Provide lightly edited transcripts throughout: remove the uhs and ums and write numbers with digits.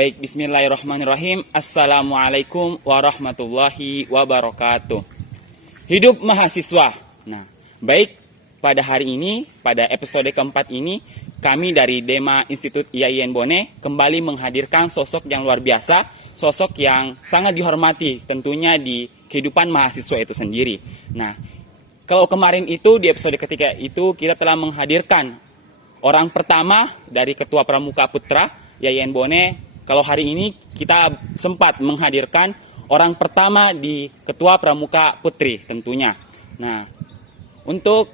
Baik, bismillahirrahmanirrahim. Assalamualaikum warahmatullahi wabarakatuh. Hidup mahasiswa. Nah, baik pada hari ini, pada episode keempat ini, kami dari Dema Institut IAIN Bone kembali menghadirkan sosok yang luar biasa, sosok yang sangat dihormati tentunya di kehidupan mahasiswa itu sendiri. Nah, kalau kemarin itu di episode ketiga itu kita telah menghadirkan orang pertama dari Ketua Pramuka Putra IAIN Bone. Kalau hari ini kita sempat menghadirkan orang pertama di Ketua Pramuka Putri tentunya. Nah, untuk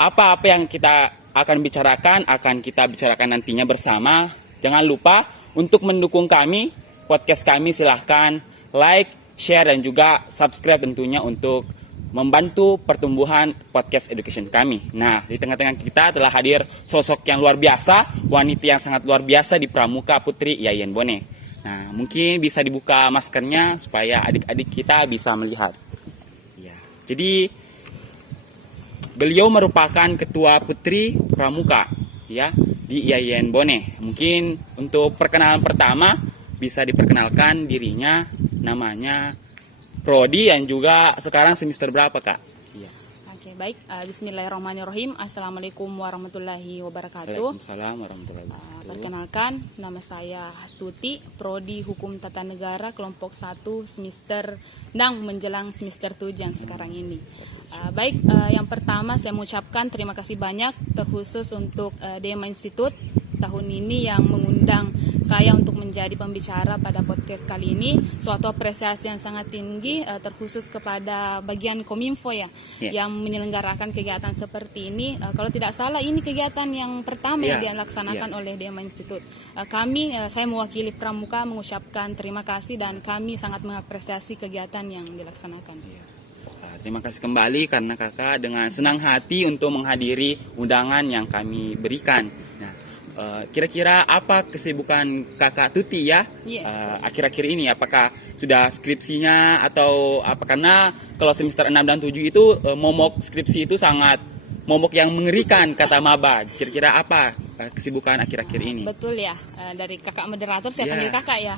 apa-apa yang kita akan kita bicarakan nantinya bersama. Jangan lupa untuk mendukung kami, podcast kami silahkan like, share, dan juga subscribe tentunya untuk membantu pertumbuhan podcast education kami. Nah, di tengah-tengah kita telah hadir sosok yang luar biasa, wanita yang sangat luar biasa di Pramuka Putri IAIN Bone. Nah, mungkin bisa dibuka maskernya supaya adik-adik kita bisa melihat. Ya, jadi beliau merupakan Ketua Putri Pramuka ya di IAIN Bone. Mungkin untuk perkenalan pertama bisa diperkenalkan dirinya, namanya, prodi, dan juga sekarang semester berapa, Kak? Iya. Oke, baik. Bismillahirrahmanirrahim. Assalamualaikum warahmatullahi wabarakatuh. Waalaikumsalam warahmatullahi wabarakatuh. Perkenalkan, nama saya Hastuti, prodi Hukum Tata Negara kelompok 1 semester 6 menjelang semester 7 yang sekarang ini. Baik, yang pertama saya mengucapkan terima kasih banyak terkhusus untuk Dema Institut tahun ini yang mengundang saya untuk menjadi pembicara pada podcast kali ini. Suatu apresiasi yang sangat tinggi terkhusus kepada bagian Kominfo yang menyelenggarakan kegiatan seperti ini. Kalau tidak salah ini kegiatan yang pertama yang dilaksanakan oleh Dema Institut. Saya mewakili Pramuka mengucapkan terima kasih dan kami sangat mengapresiasi kegiatan yang dilaksanakan. Terima kasih kembali karena kakak dengan senang hati untuk menghadiri undangan yang kami berikan. Nah, kira-kira apa kesibukan kakak Tuti ya akhir-akhir ini? Apakah sudah skripsinya atau apa? Karena kalau semester 6 dan 7 itu momok skripsi itu sangat momok yang mengerikan kata maba. Kira-kira apa kesibukan akhir-akhir ini? Betul ya, dari kakak moderator saya panggil kakak ya.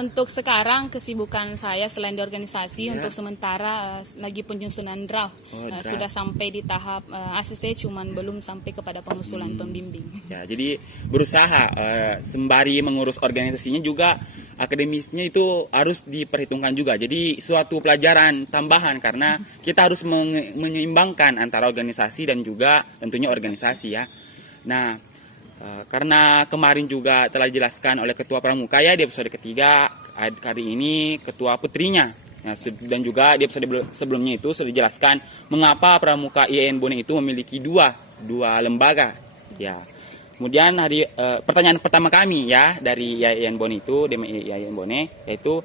Untuk sekarang kesibukan saya selain di organisasi untuk sementara lagi penyusunan draft. Sudah sampai di tahap ACC, cuman belum sampai kepada pengusulan pembimbing. Ya, jadi berusaha sembari mengurus organisasinya juga akademisnya itu harus diperhitungkan juga. Jadi suatu pelajaran tambahan karena kita harus menyeimbangkan antara organisasi dan juga tentunya organisasi ya. Nah, karena kemarin juga telah dijelaskan oleh Ketua Pramuka ya di episode ketiga, kali ini Ketua Putrinya. Nah, dan juga di episode sebelumnya itu sudah dijelaskan mengapa Pramuka IAIN Bone itu memiliki dua lembaga. Ya. Kemudian pertanyaan pertama kami ya dari IAIN Bone itu, Dema IAIN Bone, yaitu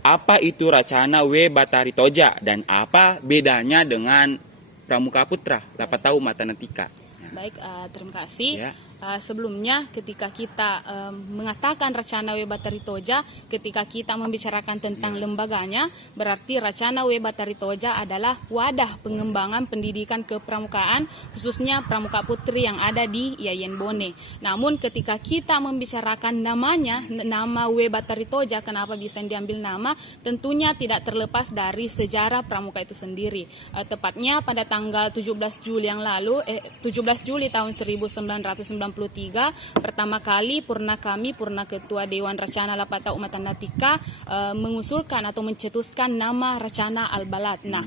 apa itu Racana W Batari Toja dan apa bedanya dengan Pramuka Putra Lapatau Matematika? Baik, terima kasih. Sebelumnya ketika kita mengatakan Racana W Batari Toja, ketika kita membicarakan tentang lembaganya, berarti Racana W Batari Toja adalah wadah pengembangan pendidikan kepramukaan, khususnya Pramuka Putri yang ada di IAIN Bone. Namun ketika kita membicarakan namanya, nama W Batari Toja, kenapa bisa diambil nama? Tentunya tidak terlepas dari sejarah Pramuka itu sendiri. Tepatnya pada tanggal 17 Juli yang lalu, 17 Juli tahun 1993, pertama kali Purna Ketua Dewan Racana Lapatau Matematika mengusulkan atau mencetuskan nama Racana Al-Balad. Nah,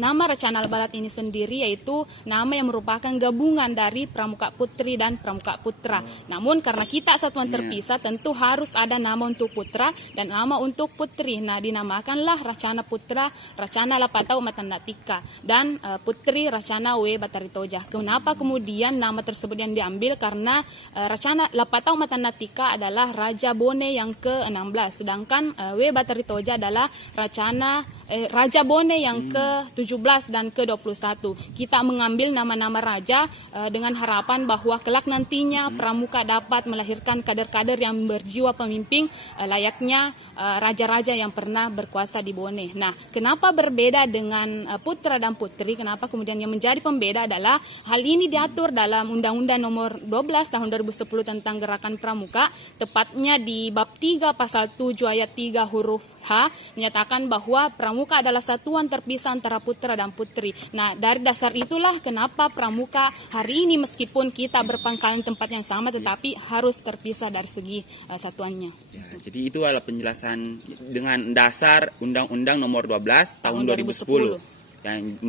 nama Racana Al-Balad ini sendiri yaitu nama yang merupakan gabungan dari Pramuka Putri dan Pramuka Putra. Namun karena kita satuan terpisah, tentu harus ada nama untuk Putra dan nama untuk Putri. Nah, dinamakanlah Racana Putra Racana Lapatau Matematika dan Putri Racana W Batari Toja. Kenapa kemudian nama tersebut yang diambil? Karena Racana Lapatau Matematika adalah Raja Bone yang ke-16, sedangkan W Batari Toja adalah Racana Raja Bone yang ke-17 dan ke-21. Kita mengambil nama-nama raja dengan harapan bahwa kelak nantinya Pramuka dapat melahirkan kader-kader yang berjiwa pemimpin layaknya raja-raja yang pernah berkuasa di Bone. Nah, kenapa berbeda dengan putra dan putri? Kenapa kemudian yang menjadi pembeda adalah hal ini diatur dalam Undang-Undang Nomor 12 Tahun 2010 tentang Gerakan Pramuka, tepatnya di bab 3 pasal 7 ayat 3 huruf H menyatakan bahwa pramuka adalah satuan terpisah antara putra dan putri. Nah, dari dasar itulah kenapa pramuka hari ini meskipun kita berpangkalan tempat yang sama tetapi harus terpisah dari segi satuannya. Ya, jadi itu adalah penjelasan dengan dasar Undang-Undang Nomor 12 Tahun 2010 yang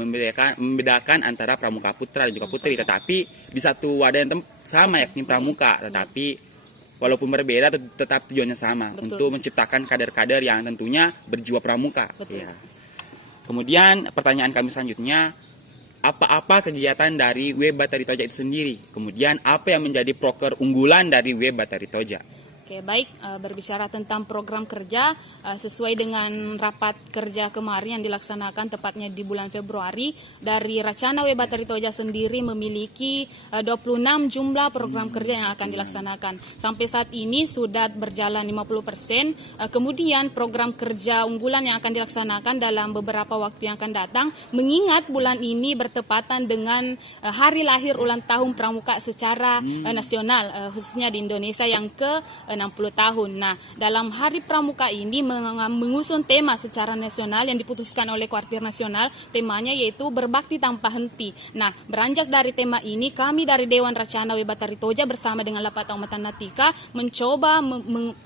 membedakan antara pramuka putra dan juga putri, tetapi di satu wadah yang sama yakni pramuka, tetapi walaupun berbeda tetap tujuannya sama. Betul. Untuk menciptakan kader-kader yang tentunya berjiwa pramuka. Ya. Kemudian pertanyaan kami selanjutnya, apa-apa kegiatan dari Web Batari Toja itu sendiri? Kemudian apa yang menjadi proker unggulan dari Web Batari Toja? Oke, baik, berbicara tentang program kerja sesuai dengan rapat kerja kemarin yang dilaksanakan tepatnya di bulan Februari, dari Racana Web Batari Toja sendiri memiliki 26 jumlah program kerja yang akan dilaksanakan. Sampai saat ini sudah berjalan 50%. Kemudian program kerja unggulan yang akan dilaksanakan dalam beberapa waktu yang akan datang, mengingat bulan ini bertepatan dengan hari lahir ulang tahun pramuka secara nasional, khususnya di Indonesia yang ke-60 tahun. Nah, dalam Hari Pramuka ini mengusung tema secara nasional yang diputuskan oleh Kuartir Nasional. Temanya yaitu berbakti tanpa henti. Nah, beranjak dari tema ini, kami dari Dewan Racana Web Batari Toja bersama dengan Lapata Umatan Natika mencoba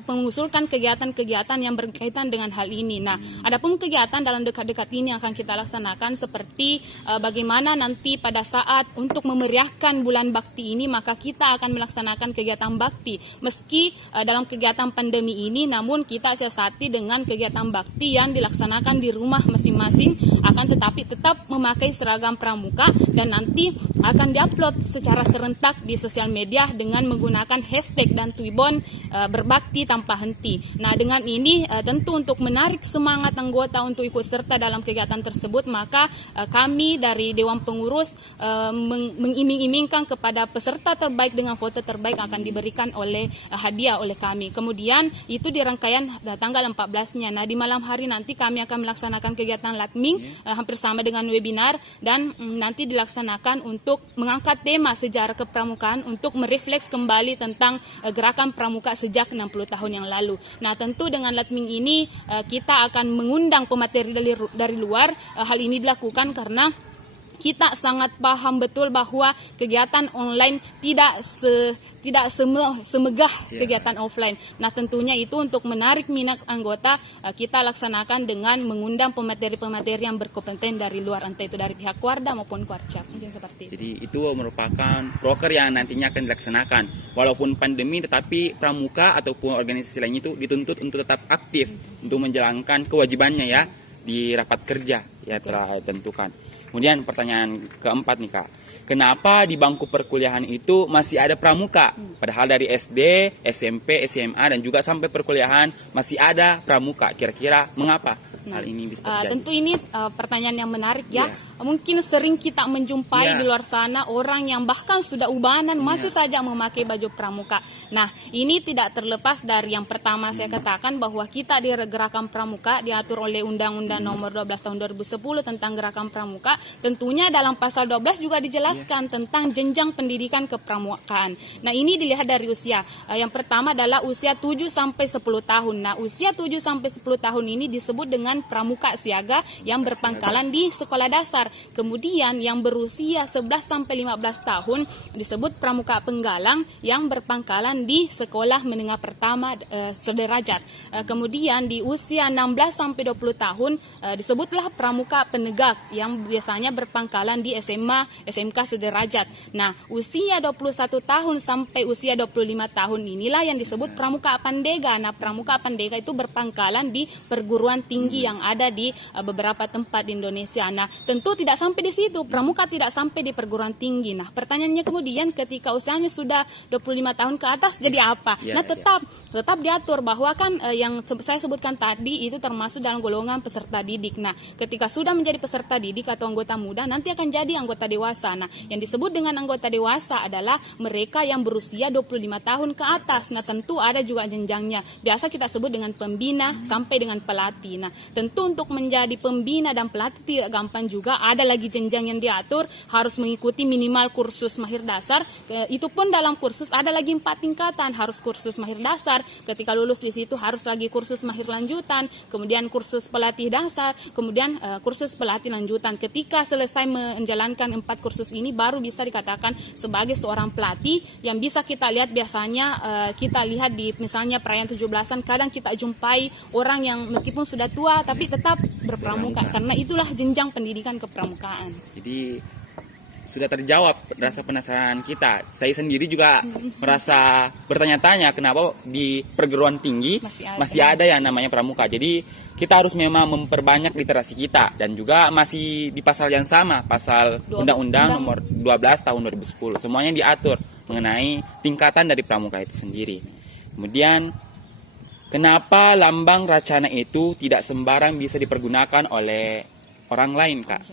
mengusulkan kegiatan-kegiatan yang berkaitan dengan hal ini. Nah, adapun kegiatan dalam dekat-dekat ini yang akan kita laksanakan seperti bagaimana nanti pada saat untuk memeriahkan bulan bakti ini, maka kita akan melaksanakan kegiatan bakti. Meski dalam kegiatan pandemi ini, namun kita siasati dengan kegiatan bakti yang dilaksanakan di rumah masing-masing, akan tetapi tetap memakai seragam pramuka dan nanti akan diupload secara serentak di sosial media dengan menggunakan hashtag dan Twibbon berbakti tanpa henti. Nah, dengan ini tentu untuk menarik semangat anggota untuk ikut serta dalam kegiatan tersebut, maka kami dari Dewan Pengurus mengiming-imingkan kepada peserta terbaik dengan foto terbaik akan diberikan oleh hadiah oleh kami. Kemudian itu di rangkaian tanggal 14-nya. Nah, di malam hari nanti kami akan melaksanakan kegiatan latming hampir sama dengan webinar, dan nanti dilaksanakan untuk mengangkat tema sejarah kepramukaan untuk merefleks kembali tentang gerakan pramuka sejak 60 tahun yang lalu. Nah, tentu dengan latming ini kita akan mengundang pemateri dari luar. Hal ini dilakukan karena kita sangat paham betul bahwa kegiatan online tidak semegah kegiatan offline. Nah, tentunya itu untuk menarik minat anggota, kita laksanakan dengan mengundang pemateri-pemateri yang berkompeten dari luar, entah itu dari pihak Kuarda maupun Kuarcap. Mungkin seperti itu. Jadi itu merupakan proker yang nantinya akan dilaksanakan. Walaupun pandemi, tetapi pramuka ataupun organisasi lain itu dituntut untuk tetap aktif untuk menjalankan kewajibannya ya di rapat kerja ya telah ditentukan. Kemudian pertanyaan keempat nih Kak, kenapa di bangku perkuliahan itu masih ada pramuka? Padahal dari SD, SMP, SMA dan juga sampai perkuliahan masih ada pramuka. Kira-kira mengapa hal ini bisa terjadi? Tentu ini pertanyaan yang menarik ya. Mungkin sering kita menjumpai di luar sana orang yang bahkan sudah ubanan masih saja memakai baju pramuka. Nah, ini tidak terlepas dari yang pertama saya katakan bahwa kita di Gerakan Pramuka diatur oleh Undang-Undang Nomor 12 Tahun 2010 tentang Gerakan Pramuka. Tentunya dalam pasal 12 juga dijelaskan tentang jenjang pendidikan kepramukaan. Nah, ini dilihat dari usia. Yang pertama adalah usia 7 sampai 10 tahun. Nah, usia 7 sampai 10 tahun ini disebut dengan pramuka siaga yang berpangkalan di sekolah dasar. Kemudian yang berusia 11 sampai 15 tahun disebut pramuka penggalang yang berpangkalan di sekolah menengah pertama sederajat. Kemudian di usia 16 sampai 20 tahun disebutlah pramuka penegak yang biasanya berpangkalan di SMA, SMK sederajat. Nah, usia 21 tahun sampai usia 25 tahun inilah yang disebut pramuka pandega. Nah, pramuka pandega itu berpangkalan di perguruan tinggi yang ada di beberapa tempat di Indonesia. Nah, tentu tidak sampai di situ, pramuka tidak sampai di perguruan tinggi. Nah, pertanyaannya kemudian ketika usianya sudah 25 tahun ke atas jadi apa? Nah, tetap diatur bahwa kan yang saya sebutkan tadi itu termasuk dalam golongan peserta didik. Nah, ketika sudah menjadi peserta didik atau anggota muda, nanti akan jadi anggota dewasa. Nah, yang disebut dengan anggota dewasa adalah mereka yang berusia 25 tahun ke atas. Nah, tentu ada juga jenjangnya. Biasa kita sebut dengan pembina sampai dengan pelatih. Nah, tentu untuk menjadi pembina dan pelatih tidak gampang juga. Ada lagi jenjang yang diatur, harus mengikuti minimal kursus mahir dasar. Itu pun dalam kursus ada lagi 4 tingkatan. Harus kursus mahir dasar, ketika lulus di situ harus lagi kursus mahir lanjutan, kemudian kursus pelatih dasar, kemudian kursus pelatih lanjutan. Ketika selesai menjalankan 4 kursus ini baru bisa dikatakan sebagai seorang pelatih yang bisa kita lihat biasanya kita lihat di misalnya perayaan 17-an kadang kita jumpai orang yang meskipun sudah tua tapi tetap berpramuka karena itulah jenjang pendidikan kepramukaan. Jadi sudah terjawab rasa penasaran kita. Saya sendiri juga merasa bertanya-tanya kenapa di perguruan tinggi masih ada yang namanya pramuka. Jadi kita harus memang memperbanyak literasi kita dan juga masih di pasal yang sama, pasal Undang-Undang Nomor 12 Tahun 2010. Semuanya diatur mengenai tingkatan dari pramuka itu sendiri. Kemudian kenapa lambang Racana itu tidak sembarang bisa dipergunakan oleh orang lain, Kak?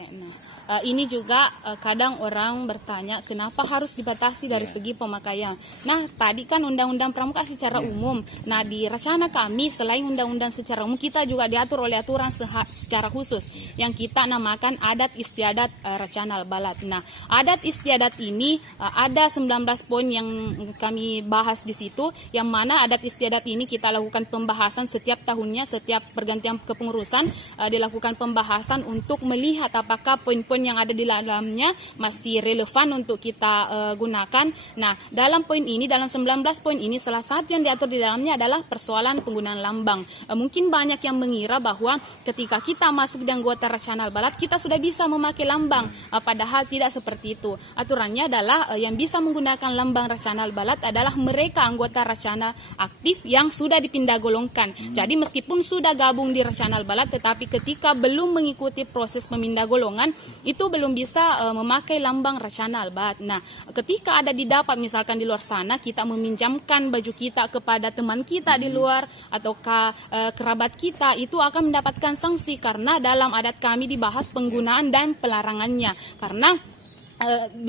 Ini juga kadang orang bertanya kenapa harus dibatasi dari segi pemakaian. Nah, tadi kan undang-undang pramuka secara umum. Nah, di Racana kami selain undang-undang secara umum kita juga diatur oleh aturan secara khusus yang kita namakan adat istiadat Racana Balat. Nah, adat istiadat ini ada 19 poin yang kami bahas di situ, yang mana adat istiadat ini kita lakukan pembahasan setiap tahunnya, setiap pergantian kepengurusan dilakukan pembahasan untuk melihat apakah poin-poin yang ada di dalamnya masih relevan untuk kita gunakan. Nah, dalam poin ini, dalam 19 poin ini, salah satu yang diatur di dalamnya adalah persoalan penggunaan lambang. Mungkin banyak yang mengira bahwa ketika kita masuk di anggota Racana Balat, kita sudah bisa memakai lambang. Padahal tidak seperti itu. Aturannya adalah yang bisa menggunakan lambang Racana Balat adalah mereka anggota Racana aktif yang sudah dipindah golongkan. Jadi meskipun sudah gabung di Racana Balat, tetapi ketika belum mengikuti proses pemindah golongan, itu belum bisa memakai lambang Racana Balat. Nah, ketika ada didapat misalkan di luar sana, kita meminjamkan baju kita kepada teman kita di luar ataukah kerabat kita, itu akan mendapatkan sanksi karena dalam adat kami dibahas penggunaan dan pelarangannya. Karena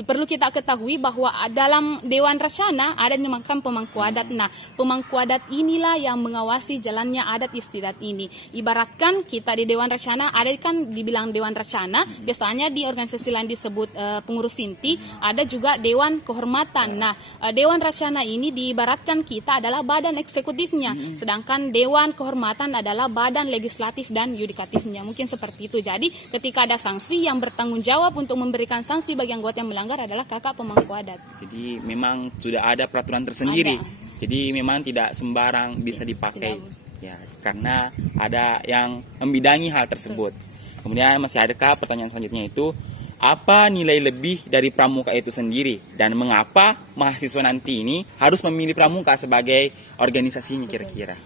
perlu kita ketahui bahwa dalam Dewan Racana ada dinamakan pemangku adat. Nah, pemangku adat inilah yang mengawasi jalannya adat istiadat ini. Ibaratkan kita di Dewan Racana, ada kan dibilang Dewan Racana, biasanya di organisasi lain disebut pengurus inti, ada juga Dewan Kehormatan. Nah, Dewan Racana ini diibaratkan kita adalah badan eksekutifnya, sedangkan Dewan Kehormatan adalah badan legislatif dan yudikatifnya. Mungkin seperti itu. Jadi, ketika ada sanksi yang bertanggung jawab untuk memberikan sanksi bagi anggota yang melanggar adalah kakak pemangku adat. Jadi memang sudah ada peraturan tersendiri. Jadi memang tidak sembarang bisa dipakai. Ya, karena ada yang membidangi hal tersebut. Kemudian masih adakah pertanyaan selanjutnya itu, apa nilai lebih dari pramuka itu sendiri dan mengapa mahasiswa nanti ini harus memilih pramuka sebagai organisasinya kira-kira?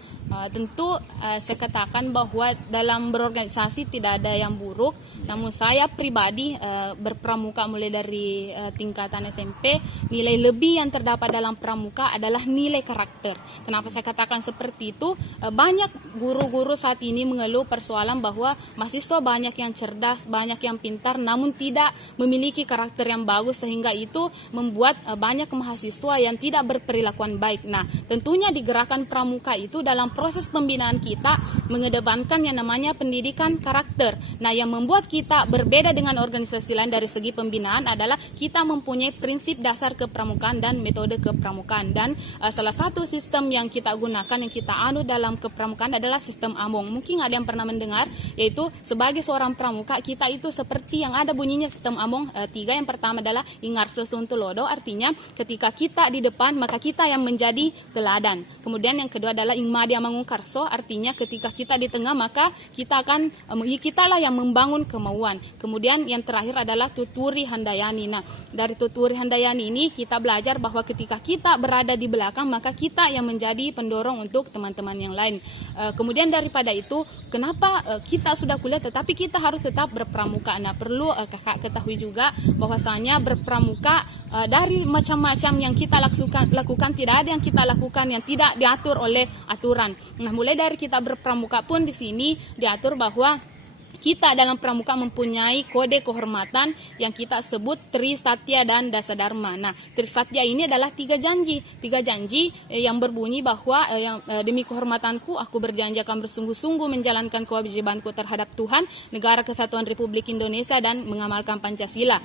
Tentu saya katakan bahwa dalam berorganisasi tidak ada yang buruk, namun saya pribadi berpramuka mulai dari tingkatan SMP, nilai lebih yang terdapat dalam pramuka adalah nilai karakter. Kenapa saya katakan seperti itu? Banyak guru-guru saat ini mengeluh persoalan bahwa mahasiswa banyak yang cerdas, banyak yang pintar, namun tidak memiliki karakter yang bagus, sehingga itu membuat banyak mahasiswa yang tidak berperilakuan baik. Nah, tentunya di gerakan pramuka itu dalam proses pembinaan kita mengedepankan yang namanya pendidikan karakter. Nah, yang membuat kita berbeda dengan organisasi lain dari segi pembinaan adalah kita mempunyai prinsip dasar kepramukaan dan metode kepramukaan. Dan salah satu sistem yang kita gunakan, yang kita anut dalam kepramukaan adalah sistem Among. Mungkin ada yang pernah mendengar, yaitu sebagai seorang pramuka kita itu seperti yang ada bunyinya sistem Among 3. Yang pertama adalah Ingar Sesuntu Lodo, artinya ketika kita di depan maka kita yang menjadi teladan. Kemudian yang kedua adalah Ingmadi mangun karso, artinya ketika kita di tengah maka kitalah yang membangun kemauan. Kemudian yang terakhir adalah tuturi handayani. Nah, dari tuturi handayani ini kita belajar bahwa ketika kita berada di belakang maka kita yang menjadi pendorong untuk teman-teman yang lain. Kemudian daripada itu, kenapa kita sudah kuliah tetapi kita harus tetap berpramuka. Nah, perlu kakak ketahui juga bahwasanya berpramuka dari macam-macam yang kita lakukan, tidak ada yang kita lakukan yang tidak diatur oleh aturan. Nah, mulai dari kita berpramuka pun di sini diatur bahwa kita dalam pramuka mempunyai kode kehormatan yang kita sebut Tri Satya dan Dasa Dharma. Nah, Tri Satya ini adalah 3 janji. 3 janji yang berbunyi bahwa demi kehormatanku, aku berjanji akan bersungguh-sungguh menjalankan kewajibanku terhadap Tuhan, Negara Kesatuan Republik Indonesia, dan mengamalkan Pancasila,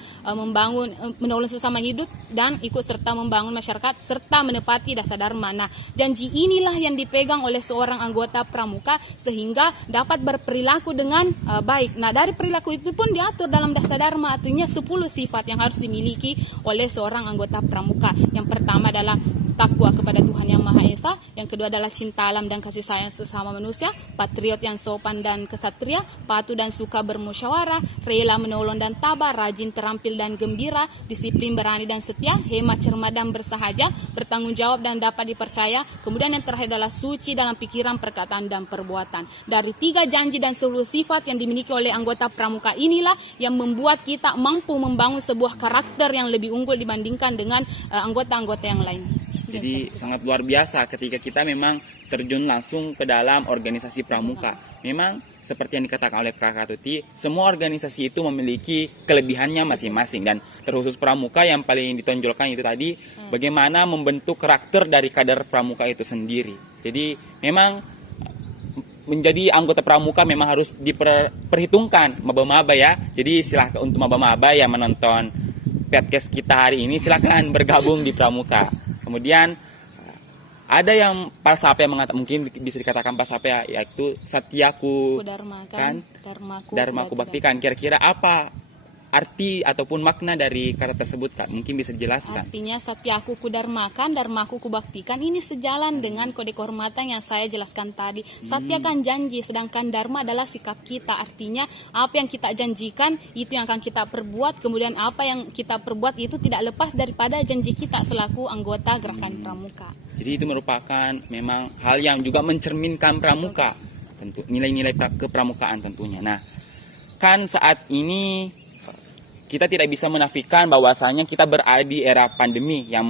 menolong sesama hidup, dan ikut serta membangun masyarakat, serta menepati Dasa Dharma. Nah, janji inilah yang dipegang oleh seorang anggota pramuka sehingga dapat berperilaku dengan baik. Nah, dari perilaku itu pun diatur dalam Dasa Dharma, artinya 10 sifat yang harus dimiliki oleh seorang anggota pramuka. Yang pertama adalah takwa kepada Tuhan Yang Maha Esa, yang kedua adalah cinta alam dan kasih sayang sesama manusia, patriot yang sopan dan kesatria, patuh dan suka bermusyawarah, rela menolong dan tabah, rajin, terampil dan gembira, disiplin, berani dan setia, hemat, cermat dan bersahaja, bertanggung jawab dan dapat dipercaya. Kemudian yang terakhir adalah suci dalam pikiran, perkataan dan perbuatan. Dari 3 janji dan 10 sifat yang dimiliki oleh anggota pramuka inilah yang membuat kita mampu membangun sebuah karakter yang lebih unggul dibandingkan dengan anggota-anggota yang lain. Jadi sangat luar biasa ketika kita memang terjun langsung ke dalam organisasi pramuka. Memang seperti yang dikatakan oleh Kakak Tuti, semua organisasi itu memiliki kelebihannya masing-masing, dan terkhusus pramuka yang paling ditonjolkan itu tadi bagaimana membentuk karakter dari kader pramuka itu sendiri. Jadi memang menjadi anggota pramuka memang harus diperhitungkan maba-maba ya. Jadi silahkan untuk maba-maba yang menonton podcast kita hari ini, silahkan bergabung di pramuka. Kemudian ada yang Pasape mengatakan, mungkin bisa dikatakan Pasape, yaitu Satyaku Dharmaku Baktikan. Kira-kira apa arti ataupun makna dari kata tersebut, Kak? Mungkin bisa dijelaskan. Artinya Satyaku Kudarmakan, Dharmaku Kubaktikan, ini sejalan dengan kode kehormatan yang saya jelaskan tadi. Satya kan janji, sedangkan Dharma adalah sikap kita. Artinya apa yang kita janjikan itu yang akan kita perbuat, kemudian apa yang kita perbuat itu tidak lepas daripada janji kita selaku anggota gerakan pramuka. Jadi itu merupakan memang hal yang juga mencerminkan pramuka, tentu nilai-nilai kepramukaan tentunya. Nah, kan saat ini kita tidak bisa menafikan bahwasanya kita berada di era pandemi yang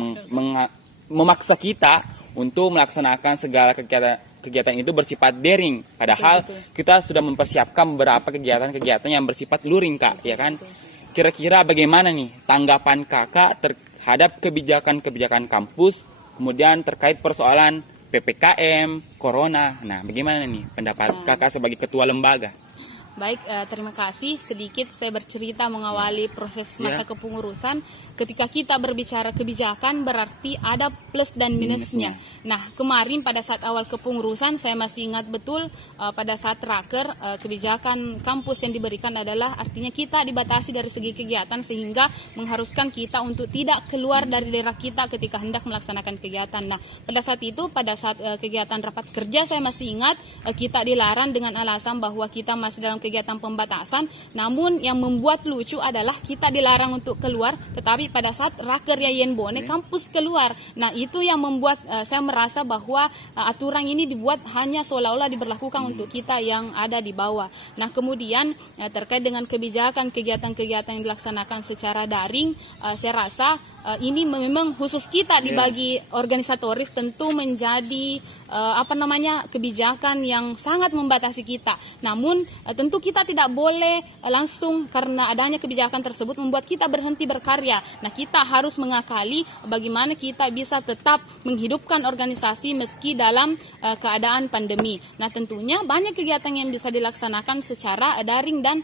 memaksa kita untuk melaksanakan segala kegiatan itu bersifat daring. Padahal kita sudah mempersiapkan beberapa kegiatan-kegiatan yang bersifat luring, Kak, ya kan? Kira-kira bagaimana nih tanggapan Kakak terhadap kebijakan-kebijakan kampus, kemudian terkait persoalan PPKM, Corona. Nah, bagaimana nih pendapat Kakak sebagai ketua lembaga? Baik, terima kasih. Sedikit saya bercerita mengawali proses masa kepengurusan. Ketika kita berbicara kebijakan berarti ada plus dan minusnya. Nah, kemarin pada saat awal kepengurusan saya masih ingat betul pada saat raker kebijakan kampus yang diberikan adalah artinya kita dibatasi dari segi kegiatan sehingga mengharuskan kita untuk tidak keluar dari daerah kita ketika hendak melaksanakan kegiatan. Nah, pada saat itu, pada saat kegiatan rapat kerja saya masih ingat kita dilarang dengan alasan bahwa kita masih dalam kegiatan pembatasan. Namun yang membuat lucu adalah kita dilarang untuk keluar, tetapi pada saat raker Yayen Bone kampus keluar. Nah, itu yang membuat saya merasa bahwa aturan ini dibuat hanya seolah-olah diberlakukan untuk kita yang ada di bawah. Nah, kemudian terkait dengan kebijakan kegiatan-kegiatan yang dilaksanakan secara daring, saya rasa ini memang khusus kita dibagi organisatoris tentu menjadi kebijakan yang sangat membatasi kita. Namun tentu kita tidak boleh langsung karena adanya kebijakan tersebut membuat kita berhenti berkarya. Nah, kita harus mengakali bagaimana kita bisa tetap menghidupkan organisasi meski dalam keadaan pandemi. Nah, tentunya banyak kegiatan yang bisa dilaksanakan secara daring dan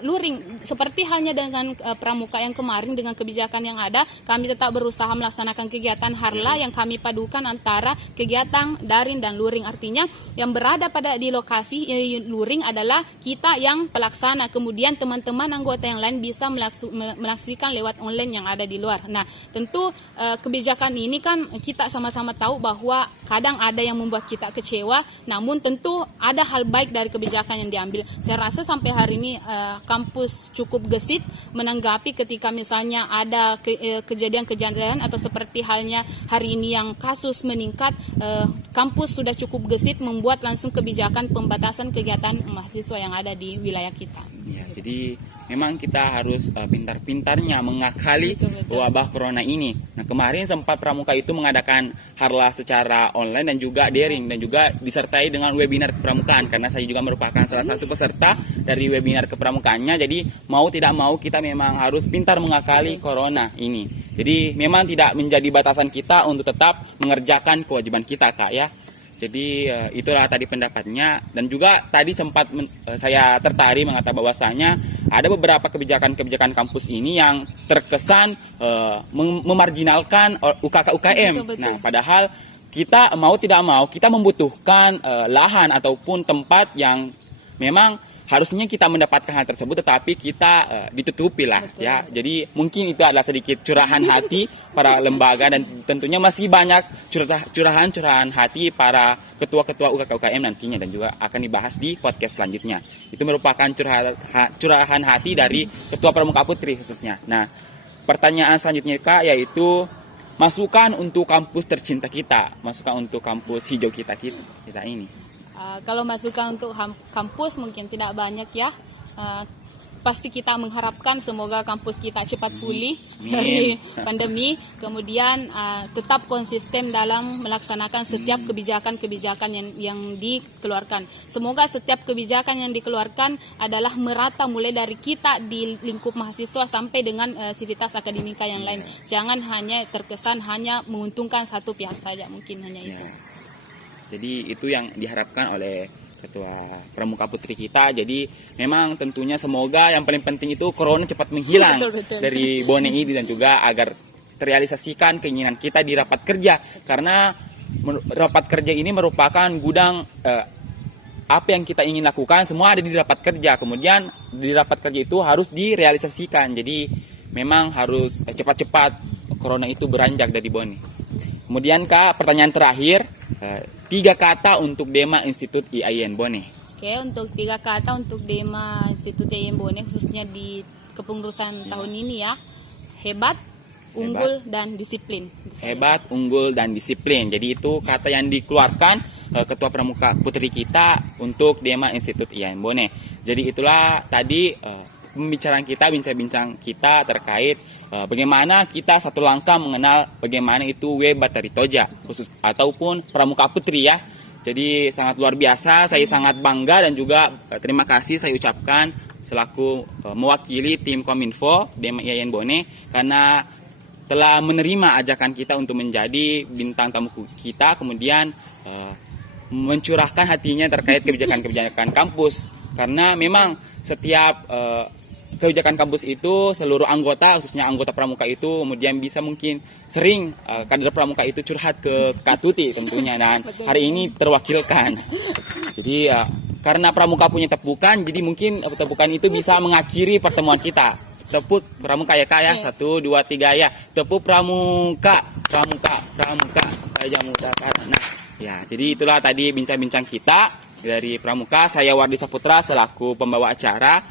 luring. Seperti halnya dengan pramuka yang kemarin dengan kebijakan yang ada, kami tetap berusaha melaksanakan kegiatan harla yang kami padukan antara kegiatan daring dan luring. Artinya yang berada di lokasi luring adalah kita kita yang pelaksana, kemudian teman-teman anggota yang lain bisa melaksanakan lewat online yang ada di luar. Nah, tentu kebijakan ini kan kita sama-sama tahu bahwa kadang ada yang membuat kita kecewa, namun tentu ada hal baik dari kebijakan yang diambil. Saya rasa sampai hari ini kampus cukup gesit menanggapi ketika misalnya ada kejadian-kejadian atau seperti halnya hari ini yang kasus meningkat, kampus sudah cukup gesit membuat langsung kebijakan pembatasan kegiatan mahasiswa yang ada di wilayah kita. Ya, jadi memang kita harus pintar-pintarnya mengakali Betul. wabah corona ini. Nah, kemarin sempat Pramuka itu mengadakan harlah secara online dan juga daring dan juga disertai dengan webinar kepramukaan, karena saya juga merupakan salah satu peserta dari webinar kepramukaannya. Jadi mau tidak mau kita memang harus pintar mengakali corona ini. Jadi memang tidak menjadi batasan kita untuk tetap mengerjakan kewajiban kita, Kak, ya. Jadi itulah tadi pendapatnya, dan juga tadi sempat saya tertarik mengatakan bahwasanya ada beberapa kebijakan-kebijakan kampus ini yang terkesan memarginalkan UKK-UKM. Betul. Nah, padahal kita mau tidak mau kita membutuhkan lahan ataupun tempat yang memang harusnya kita mendapatkan hal tersebut, tetapi kita ditutupi lah. Betul. Ya. Jadi mungkin itu adalah sedikit curahan hati para lembaga, dan tentunya masih banyak curahan hati para ketua-ketua UKK-UKM nantinya, dan juga akan dibahas di podcast selanjutnya. Itu merupakan curahan hati dari Ketua Pramuka Putri khususnya. Nah, pertanyaan selanjutnya, Kak, yaitu masukan untuk kampus tercinta kita, masukan untuk kampus hijau kita ini. Kalau masukan untuk kampus mungkin tidak banyak ya. Pasti kita mengharapkan semoga kampus kita cepat pulih dari pandemi. Kemudian tetap konsisten dalam melaksanakan setiap kebijakan-kebijakan yang dikeluarkan. Semoga setiap kebijakan yang dikeluarkan adalah merata, mulai dari kita di lingkup mahasiswa sampai dengan sivitas akademika yang lain. Jangan hanya terkesan hanya menguntungkan satu pihak saja, mungkin hanya itu. Jadi itu yang diharapkan oleh Ketua Pramuka Putri kita. Jadi memang tentunya semoga yang paling penting itu corona cepat menghilang Betul. dari Bone ini, dan juga agar terrealisasikan keinginan kita di rapat kerja. Karena rapat kerja ini merupakan gudang apa yang kita ingin lakukan semua ada di rapat kerja. Kemudian di rapat kerja itu harus direalisasikan. Jadi memang harus cepat-cepat corona itu beranjak dari Bone. Kemudian, Kak, pertanyaan terakhir. 3 kata untuk Dema Institut IAIN Bone. Oke, untuk 3 kata untuk Dema Institut IAIN Bone khususnya di kepengurusan tahun ini ya. Hebat, unggul, dan disiplin. Hebat, unggul, dan disiplin. Jadi itu kata yang dikeluarkan Ketua Pramuka Putri kita untuk Dema Institut IAIN Bone. Jadi itulah tadi pembicaraan kita, bincang-bincang kita terkait bagaimana kita satu langkah mengenal bagaimana itu WE Bataritoja khusus ataupun Pramuka Putri ya. Jadi sangat luar biasa, saya sangat bangga, dan juga terima kasih saya ucapkan selaku mewakili tim Kominfo Dema IAIN Bone karena telah menerima ajakan kita untuk menjadi bintang tamu kita, kemudian mencurahkan hatinya terkait kebijakan-kebijakan kampus, karena memang setiap kebijakan kampus itu seluruh anggota, khususnya anggota Pramuka itu kemudian bisa mungkin sering kader Pramuka itu curhat ke Kak Tuti tentunya, dan hari ini terwakilkan. Jadi karena Pramuka punya tepukan, jadi mungkin tepukan itu bisa mengakhiri pertemuan kita. Tepuk Pramuka ya, Kak ya. 1, 2, 3 ya. Tepuk Pramuka, Pramuka, Pramuka, Raja Muda Karana. Ya, jadi itulah tadi bincang-bincang kita dari Pramuka. Saya Wardi Saputra selaku pembawa acara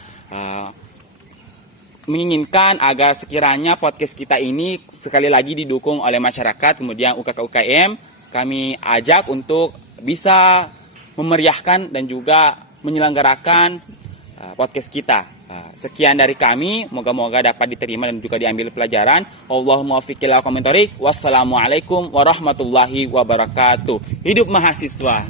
menginginkan agar sekiranya podcast kita ini sekali lagi didukung oleh masyarakat, kemudian UKK-UKM, kami ajak untuk bisa memeriahkan dan juga menyelenggarakan podcast kita. Sekian dari kami, moga-moga dapat diterima dan juga diambil pelajaran. Allahumma waffiq ila aqwamit thoriq. Wassalamualaikum warahmatullahi wabarakatuh. Hidup mahasiswa.